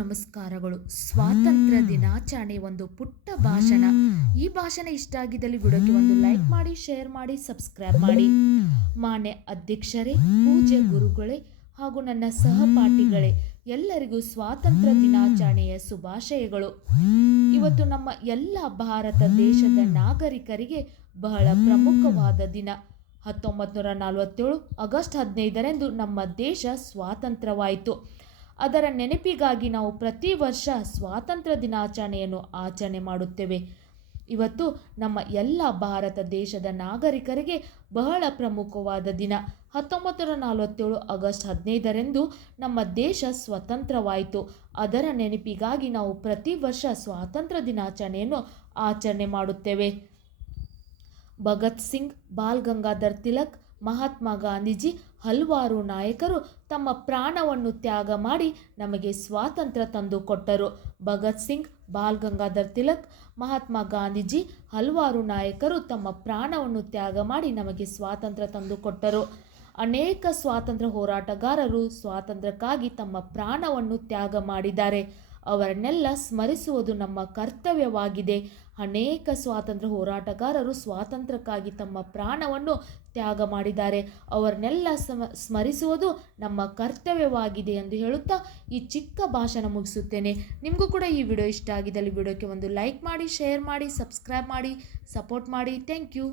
ನಮಸ್ಕಾರಗಳು. ಸ್ವಾತಂತ್ರ್ಯ ದಿನಾಚರಣೆ ಒಂದು ಪುಟ್ಟ ಭಾಷಣ. ಈ ಭಾಷಣ ಇಷ್ಟ ಆಗಿದ್ದಲ್ಲಿ ವಿಡಿಯೋಗೆ ಒಂದು ಲೈಕ್ ಮಾಡಿ ಶೇರ್ ಮಾಡಿ ಸಬ್ಸ್ಕ್ರೈಬ್ ಮಾಡಿ. ಮಾನ್ಯ ಅಧ್ಯಕ್ಷರೇ ಪೂಜೆ ಗುರುಗಳೇ ಹಾಗೂ ನನ್ನ ಸಹಪಾಠಿಗಳೇ ಎಲ್ಲರಿಗೂ ಸ್ವಾತಂತ್ರ್ಯ ದಿನಾಚರಣೆಯ ಶುಭಾಶಯಗಳು. ಇವತ್ತು ನಮ್ಮ ಎಲ್ಲ ಭಾರತ ದೇಶದ ನಾಗರಿಕರಿಗೆ ಬಹಳ ಪ್ರಮುಖವಾದ ದಿನ. ಹತ್ತೊಂಬತ್ತು ನೂರ ನಲವತ್ತೇಳು ಆಗಸ್ಟ್ ಹದಿನೈದರಂದು ನಮ್ಮ ದೇಶ ಸ್ವಾತಂತ್ರ್ಯವಾಯಿತು. ಅದರ ನೆನಪಿಗಾಗಿ ನಾವು ಪ್ರತಿ ವರ್ಷ ಸ್ವಾತಂತ್ರ್ಯ ದಿನಾಚರಣೆಯನ್ನು ಆಚರಣೆ ಮಾಡುತ್ತೇವೆ. ಇವತ್ತು ನಮ್ಮ ಎಲ್ಲ ಭಾರತ ದೇಶದ ನಾಗರಿಕರಿಗೆ ಬಹಳ ಪ್ರಮುಖವಾದ ದಿನ. ಹತ್ತೊಂಬತ್ತು ನೂರ ನಲವತ್ತೇಳು ಆಗಸ್ಟ್ ಹದಿನೈದರಂದು ನಮ್ಮ ದೇಶ ಸ್ವತಂತ್ರವಾಯಿತು. ಅದರ ನೆನಪಿಗಾಗಿ ನಾವು ಪ್ರತಿ ವರ್ಷ ಸ್ವಾತಂತ್ರ್ಯ ದಿನಾಚರಣೆಯನ್ನು ಆಚರಣೆ ಮಾಡುತ್ತೇವೆ. ಭಗತ್ ಸಿಂಗ್ ಬಾಲ್ ಗಂಗಾಧರ್ ತಿಲಕ್ ಮಹಾತ್ಮ ಗಾಂಧೀಜಿ ಹಲವಾರು ನಾಯಕರು ತಮ್ಮ ಪ್ರಾಣವನ್ನು ತ್ಯಾಗ ಮಾಡಿ ನಮಗೆ ಸ್ವಾತಂತ್ರ್ಯ ತಂದು ಕೊಟ್ಟರು. ಭಗತ್ ಸಿಂಗ್, ಬಾಲ್ ಗಂಗಾಧರ್ ತಿಲಕ್, ಮಹಾತ್ಮ ಗಾಂಧೀಜಿ ಹಲವಾರು ನಾಯಕರು ತಮ್ಮ ಪ್ರಾಣವನ್ನು ತ್ಯಾಗ ಮಾಡಿ ನಮಗೆ ಸ್ವಾತಂತ್ರ್ಯ ತಂದು ಕೊಟ್ಟರು. ಅನೇಕ ಸ್ವಾತಂತ್ರ್ಯ ಹೋರಾಟಗಾರರು ಸ್ವಾತಂತ್ರ್ಯಕ್ಕಾಗಿ ತಮ್ಮ ಪ್ರಾಣವನ್ನು ತ್ಯಾಗ ಮಾಡಿದ್ದಾರೆ. ಅವರನ್ನೆಲ್ಲ ಸ್ಮರಿಸುವುದು ನಮ್ಮ ಕರ್ತವ್ಯವಾಗಿದೆ. ಅನೇಕ ಸ್ವಾತಂತ್ರ್ಯ ಹೋರಾಟಗಾರರು ಸ್ವಾತಂತ್ರ್ಯಕ್ಕಾಗಿ ತಮ್ಮ ಪ್ರಾಣವನ್ನು ತ್ಯಾಗ ಮಾಡಿದ್ದಾರೆ. ಅವರನ್ನೆಲ್ಲ ಸ್ಮ, ಸ್ಮರಿಸುವುದು ನಮ್ಮ ಕರ್ತವ್ಯವಾಗಿದೆ ಎಂದು ಹೇಳುತ್ತಾ ಈ ಚಿಕ್ಕ ಭಾಷಣ ಮುಗಿಸುತ್ತೇನೆ. ನಿಮಗೂ ಕೂಡ ಈ ವಿಡಿಯೋ ಇಷ್ಟ ಆಗಿದ್ದಲ್ಲಿ ವಿಡಿಯೋಕ್ಕೆ ಒಂದು ಲೈಕ್ ಮಾಡಿ, ಶೇರ್ ಮಾಡಿ, ಸಬ್ಸ್ಕ್ರೈಬ್ ಮಾಡಿ, ಸಪೋರ್ಟ್ ಮಾಡಿ. Thank you.